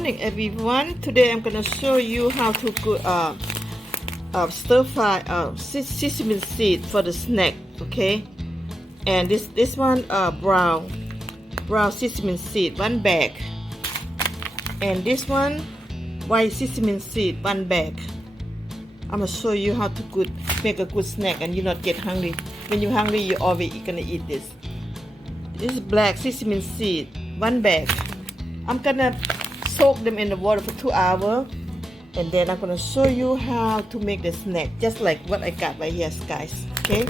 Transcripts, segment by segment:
morning everyone. Today I'm gonna show you how to stir fry sesame seed for the snack. Okay, and this one brown sesame seed, 1 bag, and this one white sesame seed, 1 bag. I'm gonna show you how to make a good snack and you not get hungry. When you're hungry, you're always gonna eat this. This is black sesame seed, 1 bag. I'm gonna soak them in the water for 2 hours, and then I'm gonna show you how to make the snack, just like what I got right here, guys. Okay,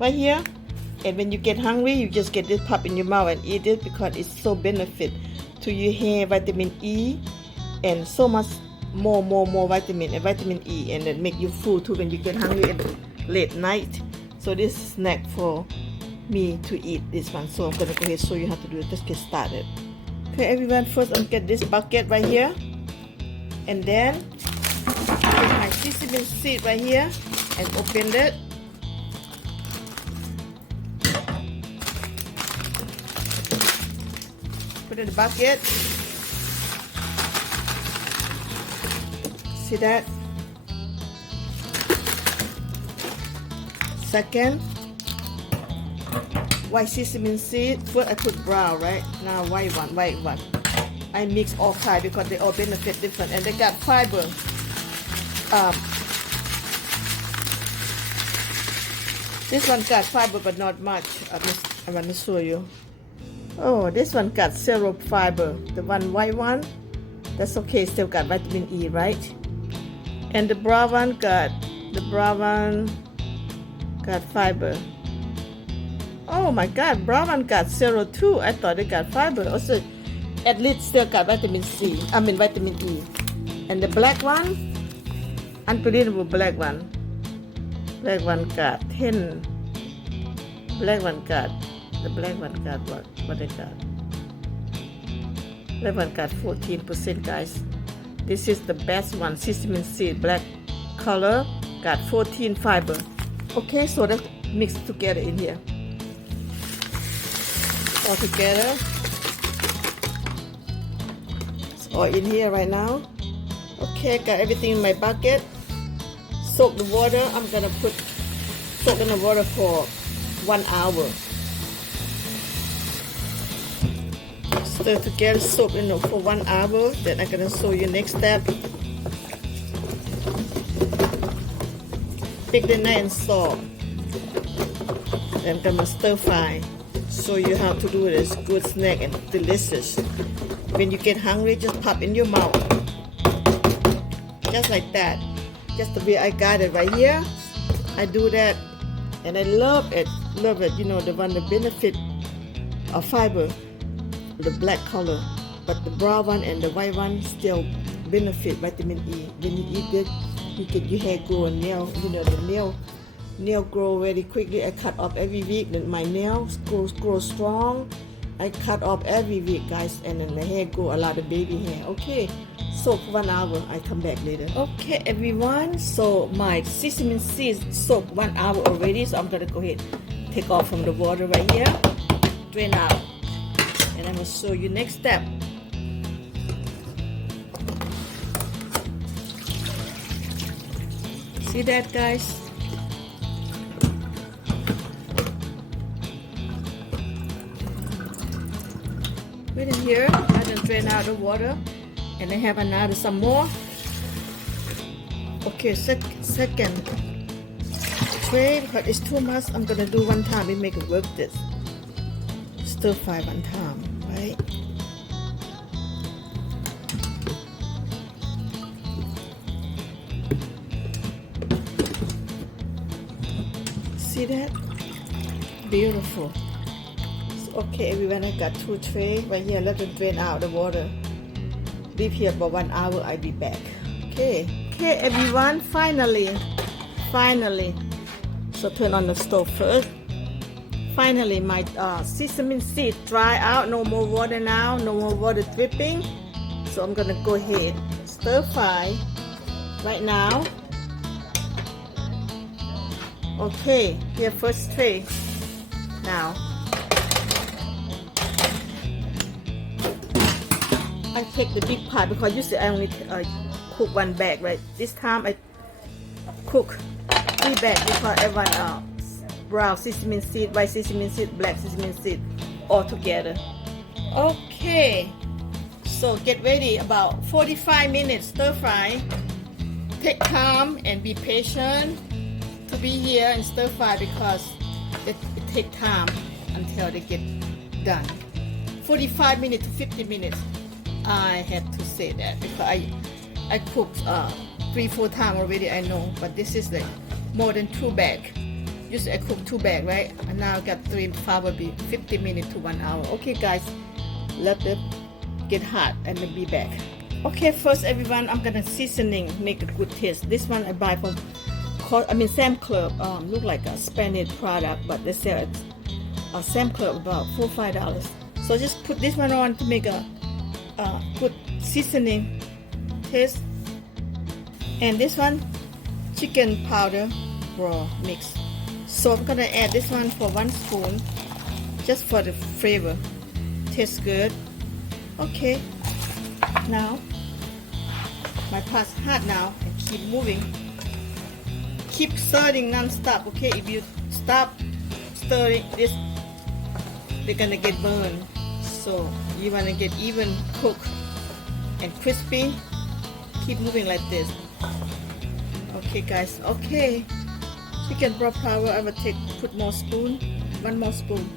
right here. And when you get hungry, you just get this pop in your mouth and eat it because it's so benefit to your hair, vitamin E, and so much more vitamin and vitamin E, and then make you full too when you get hungry at late night. So this is snack for me to eat this one. So I'm gonna go ahead and show you how to do it. Let's get started. Okay, everyone, first I'm gonna get this bucket right here, and then get my sesame seed right here and open it. Put in the bucket. See that? Second, white sesame seed. First I put brown, right? Now white one. I mix all kinds because they all benefit different, and they got fiber. This one got fiber but not much. I'm gonna show you. Oh, this one got zero fiber. The white one, that's okay. Still got vitamin E, right? And the brown one got fiber. Oh my God, brown one got zero too. I thought it got fiber. Also, at least still got vitamin vitamin E. And the black one, unbelievable black one. Black one got 10. The black one got what they got? Black one got 14%, guys. This is the best one. Sesame seed, black color, got 14 fiber. Okay, so let's mix together in here. All together. It's all in here right now. Okay, got everything in my bucket. Soak the water. I'm gonna soak in the water for 1 hour. Stir together, soak in for 1 hour. Then I'm gonna show you next step. Pick the knife and salt. Then I'm gonna stir fry. Show you how to do this good snack and delicious. When you get hungry, just pop in your mouth, just like that. Just the way I got it right here. I do that, and I love it. You know, the benefit of fiber, the black color, but the brown one and the white one still benefit vitamin E. When you eat it, you get your hair grow and nail. You know, the nail grow very quickly. I cut off every week. Then my nails grow strong. I cut off every week, guys, and then the hair grow a lot of baby hair. Okay, so for 1 hour, I come back later. Okay, everyone. So my sesame seeds soaked 1 hour already. So I'm gonna go ahead, take off from the water right here, drain out, and I'm gonna show you next step. See that, guys? Put it here. I just drain out the water, and I have another some more. Okay, second tray, but it's too much. I'm gonna do one time. We make it work this. Stir fry one time, right? See that? Beautiful. Okay, everyone, I got 2 trays right here. Let them drain out the water. Leave here for 1 hour. I'll be back. Okay, everyone. Finally. So turn on the stove first. Finally, my sesame seed dry out. No more water now. No more water dripping. So I'm gonna go ahead, stir fry right now. Okay, here first tray. Now I take the big part because usually I only cook one bag, right? This time I cook 3 bags because I want brown sesame seed, white sesame seed, black sesame seed all together. Okay, so get ready. About 45 minutes stir fry. Take time and be patient to be here and stir fry because it takes time until they get done. 45 minutes to 50 minutes. I had to say that because I cooked 3-4 times already, I know, but this is like more than 2 bags. Usually I cook 2 bags, right? And now I got 3, probably 50 minutes to 1 hour. Okay guys, let it get hot and then be back. Okay, first everyone, I'm gonna seasoning, make a good taste. This one I buy from Sam Club. Look like a Spanish product, but they sell it Sam Club about $4-5. So just put this one on to make a good seasoning taste. And this one, chicken powder raw mix. So I'm gonna add this one for 1 spoon, just for the flavor. Tastes good. Okay. Now my pot's hot now, and keep moving. Keep stirring non-stop. Okay, if you stop stirring this, they're gonna get burned. So you wanna get even cooked and crispy. Keep moving like this. Okay guys, okay. Chicken broth flour, I will put more spoon, 1 more spoon.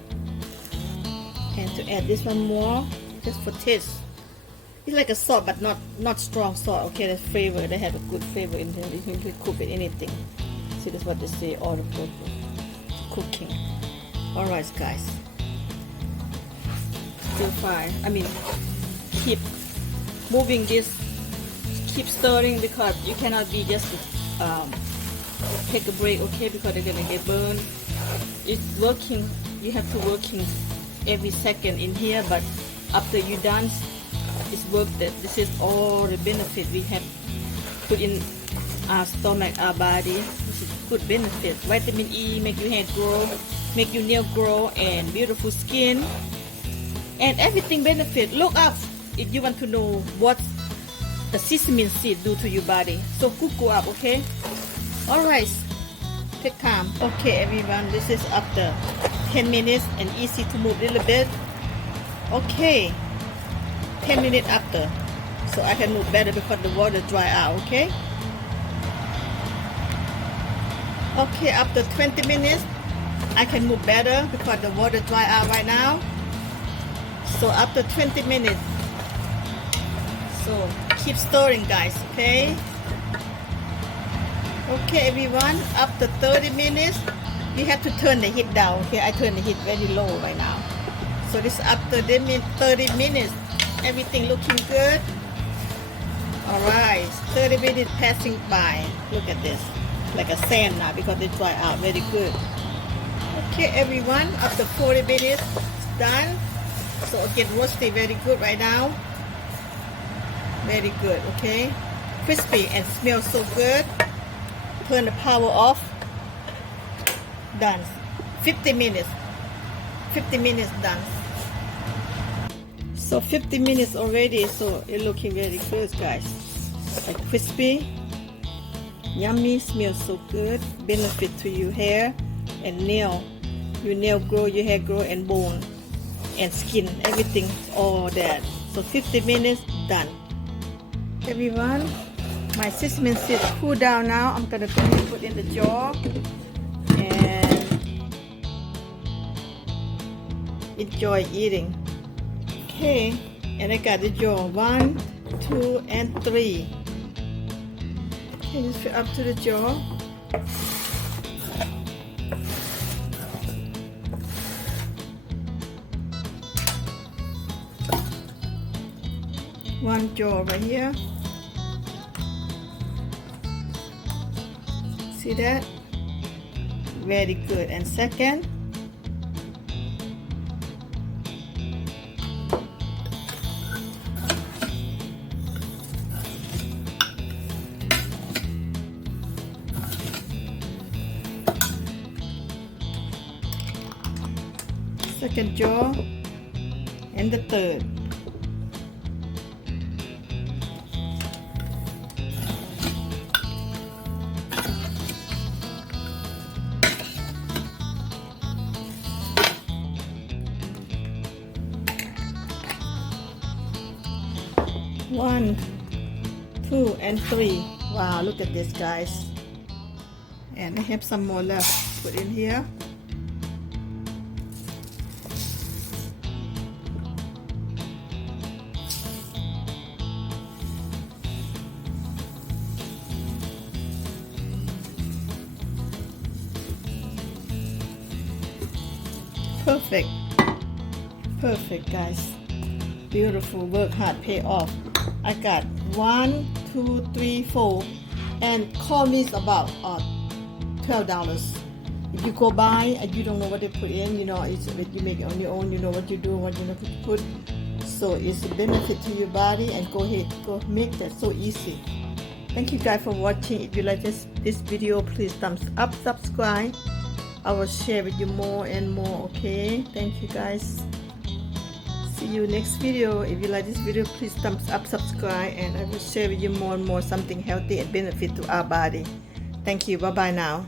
And to add this one more, just for taste. It's like a salt, but not strong salt. Okay, the flavor, they have a good flavor in there. You can cook with anything. See, that's what they say, all the food cooking. Alright guys. Stir fry. Keep moving this. Keep stirring because you cannot be just take a break, okay, because they're gonna get burned. It's working, you have to working every second in here, but after you done, it's worth it. This is all the benefit we have put in our stomach, our body. This is good benefit. Vitamin E make your hair grow, make your nail grow, and beautiful skin, and everything benefit. Look up if you want to know what the sesame seed do to your body. So go up, okay? Alright, take time. Okay everyone, this is after 10 minutes and easy to move a little bit. Okay, 10 minutes after, so I can move better because the water dry out, okay? Okay, after 20 minutes, I can move better because the water dry out right now. So after 20 minutes, so keep stirring guys, okay? Okay everyone, after 30 minutes, you have to turn the heat down, okay? I turn the heat very low right now. So this after 30 minutes, everything looking good. Alright, 30 minutes passing by. Look at this, like a sand now because they dry out very good. Okay everyone, after 40 minutes, it's done. So it get roasted very good right now. Very good, okay? Crispy and smells so good. Turn the power off. Done. 50 minutes. 50 minutes done. So 50 minutes already, so it's looking very good guys. Like crispy, yummy, smells so good. Benefit to your hair and nail. Your nail grow, your hair grow, and bone and skin, everything, all that. So 50 minutes done. Everyone, my sesame seed cool down now. I'm gonna put in the jar and enjoy eating. Okay, and I got the jar 1, 2, and 3. Okay, just fill up to the jar. One jar right here. See that? Very good. And second, second jar, and the third. 1, 2, and 3. Wow, look at this, guys. And I have some more left. Put in here. Perfect. Perfect, guys. Beautiful. Work hard, pay off. I got 1, 2, 3, 4, and call me about $12. If you go buy and you don't know what they put in, you know, it's you make it on your own. You know what you do, what you're not going to put. So it's a benefit to your body, and go ahead, go make that so easy. Thank you guys for watching. If you like this video, please thumbs up, subscribe. I will share with you more and more. Okay, thank you guys. See you next video. If you like this video, please thumbs up, subscribe, and I will share with you more and more something healthy and benefit to our body. Thank you. Bye bye now.